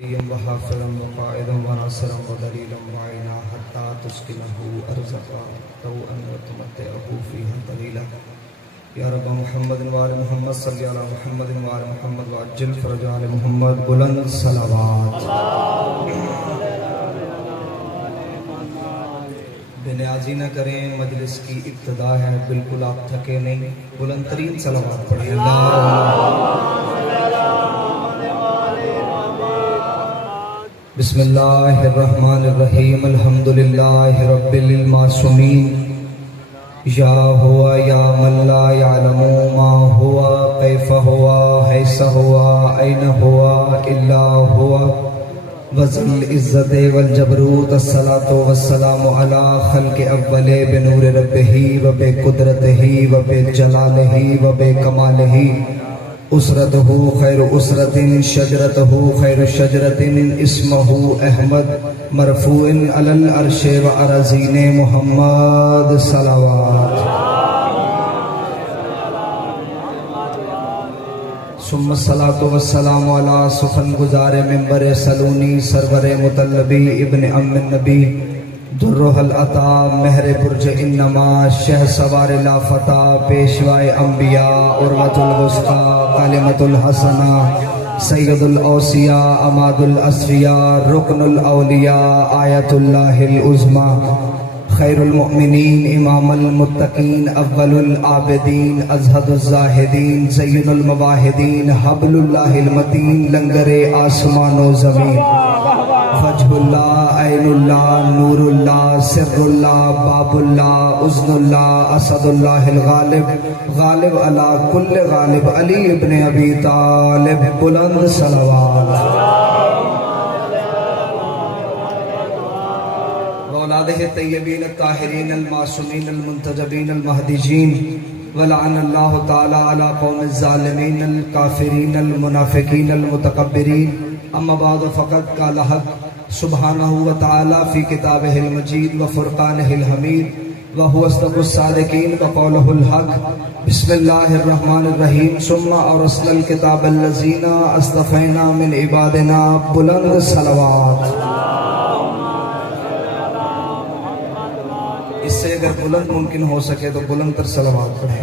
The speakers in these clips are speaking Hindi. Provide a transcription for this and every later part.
वहाफ़िरम वक़ाइदम वनासरम वदलीलम वाइना हत्ता तुस्किनहु अर्ज़क़ा तौअन वतमत्तअहु फ़ीहा तवीला या रब मुहम्मद व आले मुहम्मद सल्लि अला मुहम्मद व आले मुहम्मद व अज्जिल फ़रज आले मुहम्मद बुलंद सलावत। बेनियाज़ी न करें, मजलिस की इब्तिदा है, बिल्कुल आप थके नहीं, बुलंद तरीन सलावत पढ़िए। बिस्मिल्लाहिर्रहमानिर्रहीम अल्हम्दुलिल्लाहि रब्बिल मासूमीन या हुआ या मन ला यअलमु मा हुआ कैफ़ हुआ हैसा हुआ ऐन हुआ इल्ला हुआ वज़ल इज़्ज़त वल जबरूत अस्सलातु वस्सलामु अला खल्क़ि अव्वले बिनूर रब्बिही व बिक़ुदरतिही व बिजलालिही व बिकमालिही उसरतहु खैर उसरतिन शजरतहु खैर शजरतिन इस्महु अहमद मरफूइन अलल अर्शे व अरज़ीने मुहम्मद सलावत। सुम्मा सलातो वस्सलामु अला सुफ़न गुज़ारे मिंबर सलूनी सरवरे मुतल्लबी इब्न अम्मिन नबी दुर्रुहल अता महरे बुर्ज इन्नमा शह सवार लाफता पेशवाए अंबिया उर्वतुल वुस्ता कालिमतुल हसना सैयदुल औसिया अमादुल अस्फिया रुकनुल औलिया आयतुल्लाहिल उज़्मा खैरुल मुअमिनीन इमामुल मुत्तकीन अव्वलुल आबिदीन अज़हदुज़ ज़ाहिदीन ज़य्युनुल मवाहिदीन हब्लुल्लाहिल मतीन लंगरे आसमानो ज़मीन वजहुल्लाह ऐनुल्लाह नूरुल्लाह सिर्रुल्लाह बाबुल्लाह उज़्नुल्लाह असदुल्लाहिल गालिब गालिब अला कुल्ल गालिब अली इब्न अबी तालिब बुलंद सलावत। औलादे तय्यबीन ताहिरीन अल मासूमीन अल मुंतजबीन अल महदीजीन वलअनल्लाहु तआला अला कौमिज़ ज़ालिमीन अल काफिरीन अल मुनाफिकीन अल मुतकब्बिरीन अम्मा बाद फ़क़द क़ाला हक़ सुब्हानहु व तआला फ़ी किताबिहिल मजीद व फ़ुरक़ानिहिल हमीद व हुवा अस्दक़ुस सादिक़ीन व क़ौलुहुल हक़। बिस्मिल्लाहिर रहमानिर रहीम सुम्मा औरसनल किताबल लज़ीना अस्तफ़ैना मिन इबादिना बुलंद सलावत। इससे अगर बुलंद मुमकिन हो सके तो बुलंद तर सलावत पढ़ें।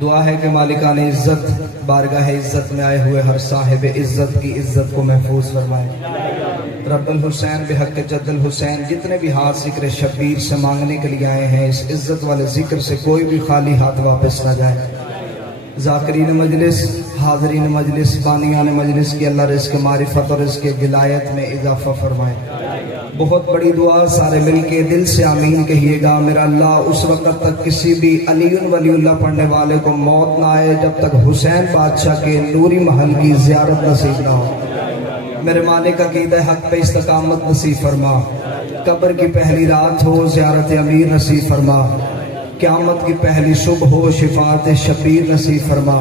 दुआ है कि मालिकान इज्जत बारगाह इज्जत में आए हुए हर साहिब इज्जत की इज्जत को महफूज फरमाए। रब्बुल हुसैन बेहक जद्दुल हुसैन जितने भी हाथ जिक्र शब्बीर से मांगने के लिए आए हैं, इस इज्जत वाले जिक्र से कोई भी खाली हाथ वापस न जाए। ज़ाकिरीन मजलिस हाज़रीन मजलिस बानियान मजलिस की अल्लाह रिज़्क़ मारिफत और इसके विलायत में इजाफा फरमाए। बहुत बड़ी दुआ, सारे मिलके दिल से आमीन कहिएगा। मेरा अल्लाह उस वक्त तक किसी भी अलीउन वलीउल्लाह पढ़ने वाले को मौत ना आए जब तक हुसैन बादशाह के नूरी महल की ज़ियारत नसीब ना हो। मेरे मालिक अक़ीदा हक पे इस्तकामत नसीब फरमा। कब्र की पहली रात हो ज़ियारत अमीर नसीब फरमा। क़यामत की पहली सुबह हो शिफाअत शबीर नसीब फरमा।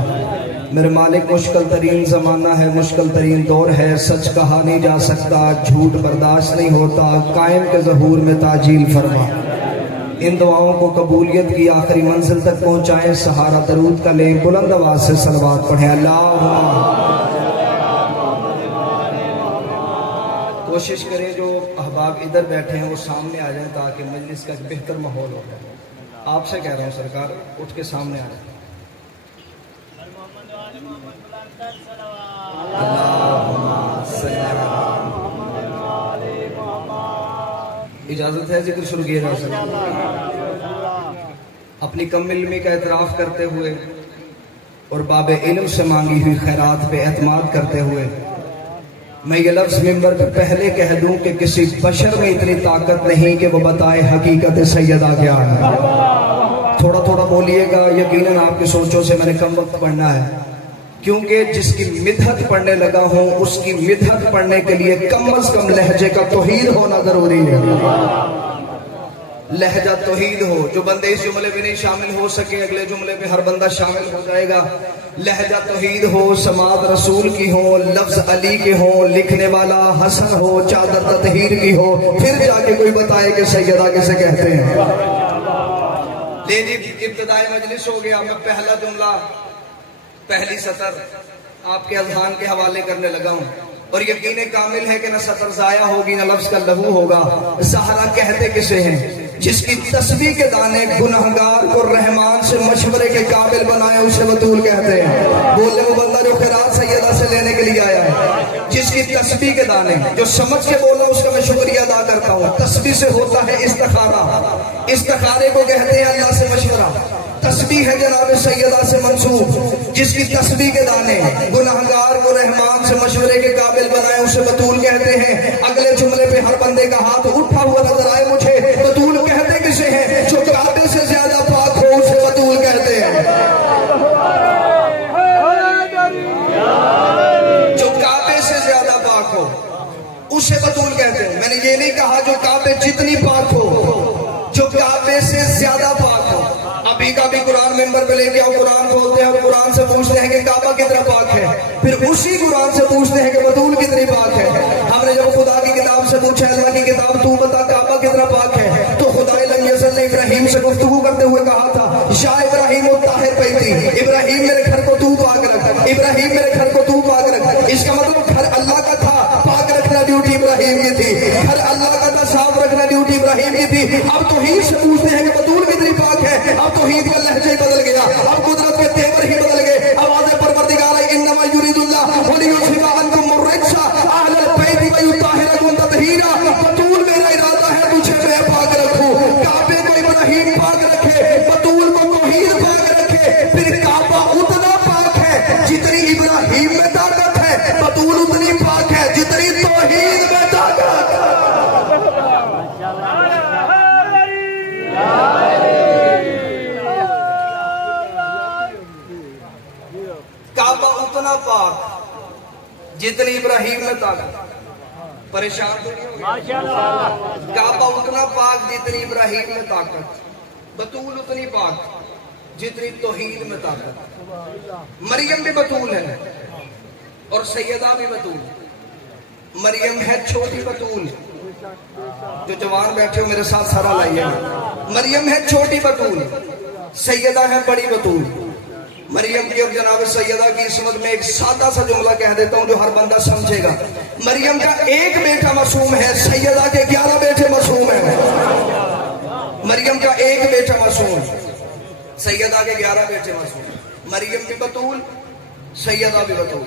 मेरे मालिक मुश्किल तरीन ज़माना है, मुश्किल तरीन दौर है, सच कहा नहीं जा सकता, झूठ बर्दाश्त नहीं होता, कायम के ज़हूर में ताजील फरमा। इन दुआओं को कबूलियत की आखिरी मंजिल तक पहुँचाएं। सहारा दरूद का लें, बुलंद आवाज़ से सलवात पढ़ें। अल्लाहुम्मा कोशिश करें जो अहबाब इधर बैठे हैं वो सामने आ जाएं ताकि मजलिस का बेहतर माहौल हो जाए। आपसे कह रहा हूँ सरकार उठ के सामने आ जाए। इजाजत है जिक्र शुरू किया जा सकता। अपनी कम इल्मी का एतराफ़ करते हुए और बाबे इल्म से मांगी हुई खैरात पे एतमाद करते हुए मैं ये लफ्ज़ मिंबर पे पहले कह दूं कि किसी बशर में इतनी ताकत नहीं कि वो बताए हकीकत सैयदा क्या है। थोड़ा थोड़ा बोलिएगा, यकीनन आपकी सोचों से मैंने कम वक्त पढ़ना है, क्योंकि जिसकी मिदहत पढ़ने लगा हूं उसकी मिदहत पढ़ने के लिए कम अज कम लहजे का तौहीद होना जरूरी है। लहजा तौहीद हो। जो बंदे इस जुमले में नहीं शामिल हो सके अगले जुमले में हर बंदा शामिल हो जाएगा। लहजा तौहीद हो, समात रसूल की हो, लफ्ज अली के हो, लिखने वाला हसन हो, चादर ततहीर की हो, फिर जाके कोई बताए कि सैयदा किसे कहते हैं। ले जी इब्तिदाई मजलिस हो गया। मैं पहला जुमला पहली सतर आपके अज़हान के हवाले करने लगा हूं, और यकीन कामिल है कि न सतर जाया होगी न लफ्ज का लहू होगा। ज़हरा कहते किसे हैं? जिसकी तस्बीह के दाने गुनहगार को रहमान से मशवरे के काबिल बनाए उसे बतूल कहते हैं। बोले वो बंदा जो खैरात सैयदा से लेने के लिए आया है, जिसकी तस्बीह के दाने, जो समझ के बोला उसका मैं शुक्रिया अदा करता हूँ। तस्बीह से होता है इस्तिखारा, इस्तिखारे को कहते हैं अल्लाह से मशवरा। तस्बीह है जनाब सैयदा से मंसूब, जिसकी तस्बीह के दाने गुनहगार को रहमान से मशवरे के काबिल बनाए उसे बतूल कहते हैं। अगले जुमले पे हर बंदे का हाथ उठा हुआ नजर आए मुझे। बतूल कहते किसे हैं? जो काबे से ज्यादा पाक हो उसे बतूल कहते हैं। जो काबे से ज्यादा पाक हो उसे बतूल कहते हैं। मैंने ये नहीं कहा जो काबे जितनी पाक हो, जो काबे से ज्यादा पाक हो। अभी का भी कुरान मेंबर पे लेके आओ, कुरान खोलते हैं और कुरान से पूछते हैं कि काबा कितना पाक है, फिर उसी कुरान से पूछते हैं कि बतूल कितनी पाक है। हमने जब खुदा की किताब से पूछा अल्लाह की किताब तू बता काबा कितना पाक है, तो खुदाए लंजसल ने इब्राहिम से गुफ्तगू करते हुए कहा था या इब्राहिम ताहिर पैदी, इब्राहिम मेरे घर को तू पाक रख, इब्राहिम मेरे घर को तू पाक रख। इसका मतलब घर अल्लाह का था, पाक रखना ड्यूटी इब्राहिम की थी। घर अल्लाह का था, साफ रखना ड्यूटी इब्राहिम की थी। अब तौहीद से पूछते हैं कि बतूल कितनी पाक है। अब तौहीद का लहजा ही बदल गया, अब कुदरत के तेवर ही बदल गए। आवाज़ परवरदिगार इन्नमा युरीदुल्लाह वलियुज़हिबा अन्कुम अर्रिज्सा अहलल बैति वयुताहिरकुम तत्हीरा। बतूल मेरा इरादा है तुझे मैं पाक रखूं। काबे को इब्राहिम पाक रखे, बतूल को तौहीद पाक रखे, फिर काबा उतना पाक है जितनी इब्राहिम में ताकत है, बतूल उतनी पाक है जितनी तौहीद में ताकत। काबा उतना पाक जितनी इब्राहिम में ताकत। परेशान तो नहीं हो? काबा उतना पाक जितनी इब्राहिम में ताकत, बतूल उतनी पाक जितनी तौहीद में ताकत। मरियम भी बतूल है और सैयदा भी बतूल। मरियम है छोटी बतूल, जो जवान बैठे हो मेरे साथ सारा लाइए। मरियम है छोटी बतूल, सैयदा है बड़ी बतूल। मरियम की और जनाब सैयदा की इसमत में एक सादा सा जुमला कह देता हूं जो हर बंदा समझेगा। मरियम का एक बेटा मासूम है, सैयदा के 11 बेटे मासूम हैं। मरियम का एक बेटा मासूम, सैयदा के 11 बेटे मासूम। मरियम भी बतूल, सैयदा भी बतूल।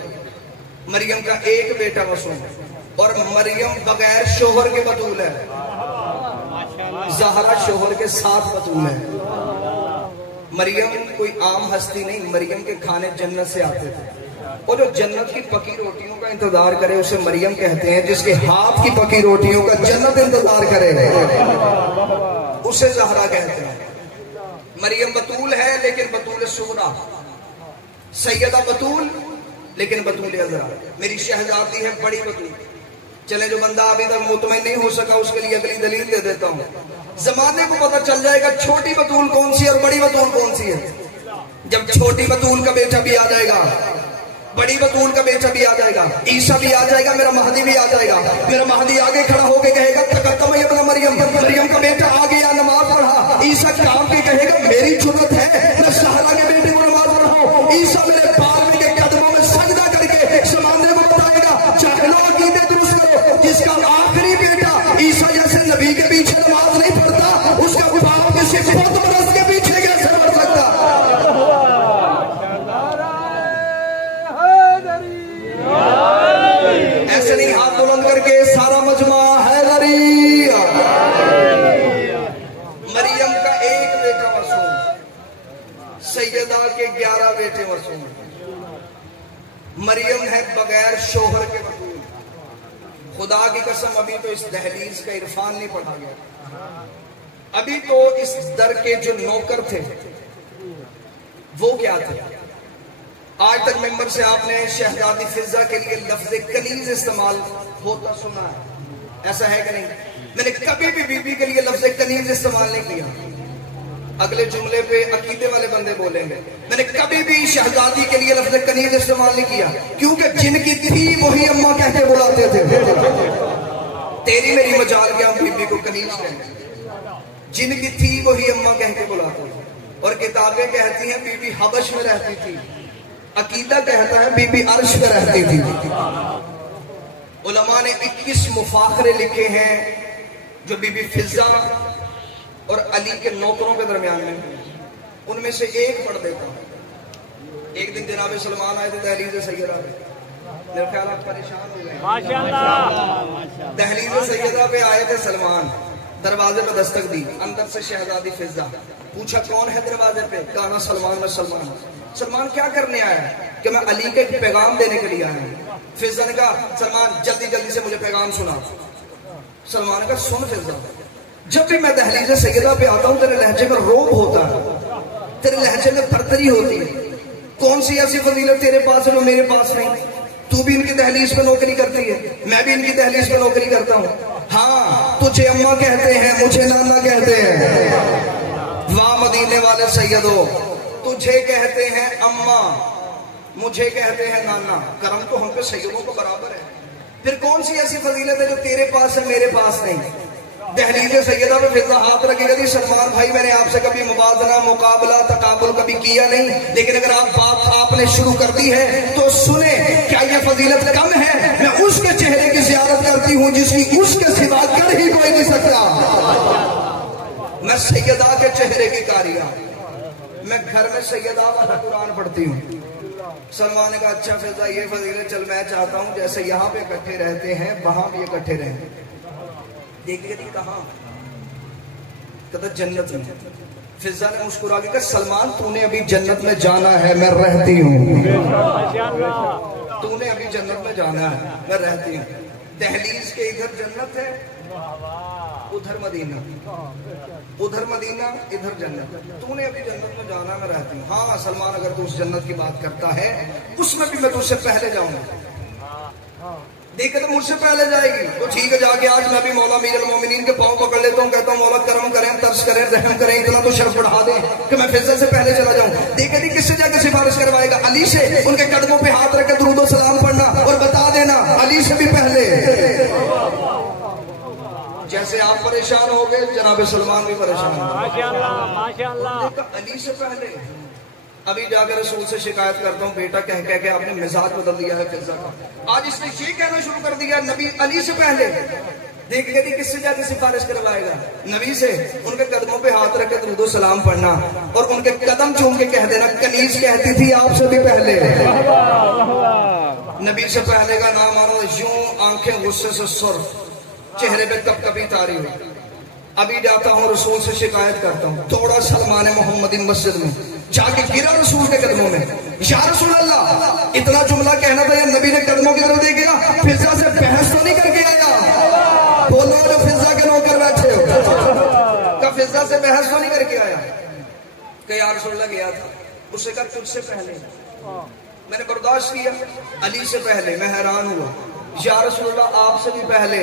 मरियम का एक बेटा मासूम और मरियम बगैर शोहर के बतूल है। ज़हरा शोहर के साथ बतूल है। मरियम कोई आम हस्ती नहीं, मरियम के खाने जन्नत से आते थे। और जो जन्नत की पकी रोटियों का इंतजार करे उसे मरियम कहते हैं। जिसके हाथ की पकी रोटियों का जन्नत इंतजार करे उसे ज़हरा कहते हैं। मरियम बतूल है लेकिन बतूल सुगरा, सैयदा बतूल लेकिन बतूल अज़रा। मेरी शहजादी है बड़ी बतूल। चले जो बंदा अभी तक मुतमईन नहीं हो सका उसके लिए अगली दलील दे देता हूँ। जमाने को पता चल जाएगा छोटी बतूल कौन सी है और बड़ी बतूल कौन सी है। जब छोटी बतूल का बेटा भी आ जाएगा, बड़ी बतूल का बेटा भी आ जाएगा, ईसा भी आ जाएगा, मेरा महदी भी आ जाएगा। मेरा महदी आगे खड़ा होकर कहेगा तकद्दम इब्न मरियम, मरियम का बेटा आ गया नमाज पढ़ा। ईसा काम के कहेगा मेरी जुर्रत है मैं ज़हरा के बेटे को नमाज पढ़ाऊं। ईसा मेरे बाल के कदमों में सजदा करके जमाने को बताएगा जाहिलो अकीदे दुरुस्त करो। जिसका आखिरी बेटा ईसा जैसे नबी के पीछे नमाज नहीं पढ़ता, उसका बाप किसी खुद बरस के पीछे कैसे पढ़ सकता? ऐसे नहीं हाथ बुलंद करके सारा मजमा हैदरी। मरियम का एक बेटा मासूम, सैयदा के 11 बेटे मासूम। मरियम है बगैर शोहर के बतूल। खुदा की कसम अभी तो इस दहलीज का इरफान नहीं पढ़ा गया। अभी तो इस दर के जो नौकर थे वो क्या थे? आज तक मेंबर से आपने शहजादी फिजा के लिए लफ्ज कनीज इस्तेमाल होता सुना है, ऐसा है कि नहीं? मैंने कभी भी बीबी के लिए लफ्ज कनीज इस्तेमाल नहीं किया। अगले जुमले पे अकीदे वाले बंदे बोलेंगे मैंने कभी भी शहजादी के लिए लफ्ज कनीज इस्तेमाल नहीं किया, क्योंकि जिनकी थी वही अम्मा कह के बुलाते थे। तेरी मेरी मजाल के हम बीबी को कनीज कहेंगे। जिनकी थी वही अम्मा कह के बुलाते थे। और किताबें कहती हैं बीबी हबश में रहती थी, अकीदा कहता है बीबी अर्श पे रहती थी। उलमा ने 21 मुफाखरे लिखे हैं जो बीबी फिजा और अली के नौकरों के दरमियान में, उनमें से एक पढ़ देता हूं। एक दिन जनाब सलमान आए थे दहलीज सैयदा पे, मेरे ख्याल आप परेशान हो गए माशाअल्लाह। दहलीज सैयदा पे आए थे सलमान, दरवाजे पे दस्तक दी, अंदर से शहजादी फिजा। पूछा कौन है दरवाजे पे? कहा सलमान। मैं सलमान। सलमान क्या करने आया? कि मैं अली के पैगाम देने के लिए आया हूं। फिजा ने कहा सलमान जल्दी जल्दी से मुझे पैगाम सुना। सलमान ने कहा सुन फिजा, जब भी मैं दहलीज सैयदा पे आता हूं तेरे लहजे में रोब होता है, तेरे लहजे में तरतरी होती है। कौन सी ऐसी फजीलत तेरे पास है जो मेरे पास नहीं? तू भी इनकी दहलीज पे नौकरी करती है, मैं भी इनकी दहलीज पे नौकरी करता हूँ। हाँ, तुझे अम्मा कहते हैं, मुझे नाना कहते हैं। वाह मदीने वाले सैयदो, तुझे कहते हैं अम्मा, मुझे कहते हैं नाना। करम तो हम पे सैयदों को बराबर है। फिर कौन सी ऐसी फजीलत है जो तेरे पास है मेरे पास नहीं? दहलीज सैयदा पे फिजा हाथ रखेगा दी सलमान भाई मैंने आपसे कभी मुबादला मुकाबला तकाबुल कभी किया नहीं, लेकिन अगर आप बात आपने शुरू कर दी है तो सुने, क्या ये फजीलत कम है? मैं उसके चेहरे की ज़ियारत करती हूँ जिसकी उसके सिवा कर ही कोई नहीं सकता। मैं सैयदा के चेहरे की कारिया, मैं घर में सैयदा वाला कुरान पढ़ती हूँ। सलमान ने कहा अच्छा फिजा ये फजीलत, चल मैं चाहता हूँ जैसे यहाँ पे इकट्ठे रहते हैं वहां भी इकट्ठे रहें। देखिए कहा कहता जन्नत में। फिजा ने मुस्कुरा के कहा सलमान तूने अभी जन्नत में जाना है, मैं रहती हूँ। तूने अभी जन्नत में जाना है, मैं रहती हूँ। दहलीज के इधर जन्नत है, उधर मदीना, उधर मदीना इधर जन्नत। तूने अभी जन्नत में जाना, मैं रहती हूँ। हाँ सलमान अगर तू उस जन्नत की बात करता है उसमें भी मैं तुझसे पहले जाऊंगा। देखे तो मुझसे पहले जाएगी तो ठीक है, जाके आज मैं भी मौला मीर अल मोमिनीन के पांव पकड़ लेता हूँ, कहता हूँ मौला करम करें, तरस करें, रहम करें, इतना तो शर्फ बढ़ा दें कि मैं फिजा से पहले चला जाऊं। देखे थी किससे जाके सिफारिश करवाएगा? अली से। उनके कदमों पे हाथ रख के दुरूद व सलाम पढ़ना और बता देना अली से भी पहले। जैसे आप परेशान हो गए जनाब सलमान भी परेशान हो गए। अली से पहले अभी जाकर रसूल से शिकायत करता हूँ बेटा कह कह के आपने मिजाज बदल दिया है फिजा का। आज इसने ये कहना शुरू कर दिया नबी अली से पहले। देख लेती किससे जाके सिफारिश करवाएगा? नबी से। उनके कदमों पे हाथ रख के दुरूद व सलाम पढ़ना और उनके कदम चूम के कह देना कनीज कहती थी आपसे भी पहले। नबी से पहले का नाम मानो यूं आंखें गुस्से से सुर, चेहरे पे कभी तारी हुई। अभी जाता हूँ रसूल से शिकायत करता हूँ, थोड़ा सलमान मोहम्मदी मस्जिद में जाके गिरा रसूल के कदमों में, या रसूल अल्लाह। इतना जुमला कहना था या नबी ने कदमों की तरफ दे गया? फिजा से बहस तो नहीं करके आया? बोलो जो फिजा के नौकर बैठे हो, का फिजा से बहस तो नहीं करके आया? कि या रसूल अल्लाह गया था, उससे कहा तुझसे पहले मैंने बर्दाश्त किया, अली से पहले मैं हैरान हुआ, या रसूल अल्लाह आपसे भी पहले।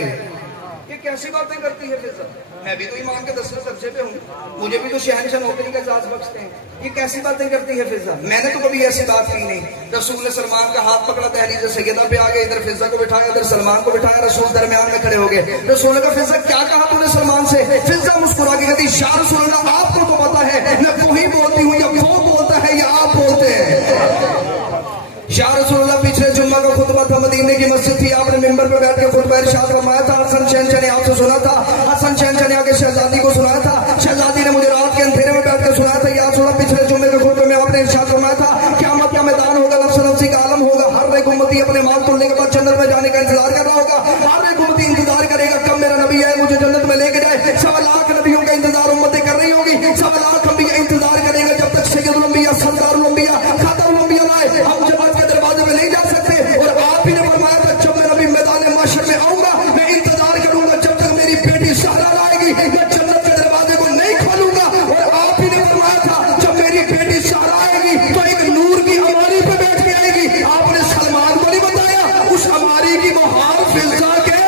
ये कैसी बातें करती है फिजा? मैं भी तो ईमान के 10वें दर्जे पे हूँ, मुझे भी तो शहनशाह नौकरी का एजाज बख्शते हैं। ये कैसी बातें करती है फिजा? मैंने तो कभी ऐसी बात की नहीं। रसूल ने सलमान का हाथ पकड़ा, दहलीज सैयदा पे आ गए, इधर फिजा को बिठाया, इधर सलमान को बिठाया, रसूल दरमियान में खड़े हो गए। रसूल का फिजा क्या कहा तूने सलमान से? फिजा मुस्कुरा के कहती या रसूल अल्लाह आपको तो पता है मैं वही बोलती हूँ या वो बोलता है या आप बोलते हैं। या रसूल अल्लाह पिछले जुम्मा का खुतबा था, मदीने की मस्जिद थी, आपने मिंबर पे बैठ के खुतबा इरशाद फरमाया था। हसन शहनशाह ने आपसे सुना था, हसन शहनशाह ने आगे शहजादी को सुनाया था, शहजादी ने मुझे रात के अंधेरे में बैठ कर सुनाया था। या रसूल अल्लाह पिछले जुम्मे के खुतबे में आपने इरशाद फरमाया था क़यामत का मैदान होगा, नफ्सी का आलम होगा, हर एक उम्मती अपने माल तोड़ने के बाद जन्नत में जाने का इंतजार कर रहा होगा। हर एक उम्मती इंतजार करेगा कब मेरा नबी आए मुझे जन्नत में लेके जाए। 1.25 लाख नबियों का इंतजार उम्मतें कर रही होगी, 1.25 लाख अंबिया इंतजार करेगा जब तक सैयदुल अंबिया सरदारुल अंबिया खातमुल अंबिया आए। हम जन्नत के दरवाजे में नहीं जा सकते। और आप ही ने फरमाया था जब मैं नबी मैदान माशर में आऊंगा मैं इंतजार करूंगा जब तक मेरी बेटी सहरा आएगी, मैं जन्नत के दरवाजे को नहीं खोलूंगा। और आप ही ने फरमाया था जब मेरी बेटी सहरा आएगी तो एक नूर की अमारी पे बैठ के आएगी। आपने सलमान को नहीं बताया उस अमारी की मुहार फिजा के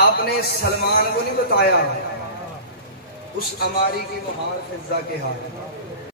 आपने सलमान को नहीं बताया उस अमारी की मुहार फिजा के हाथ।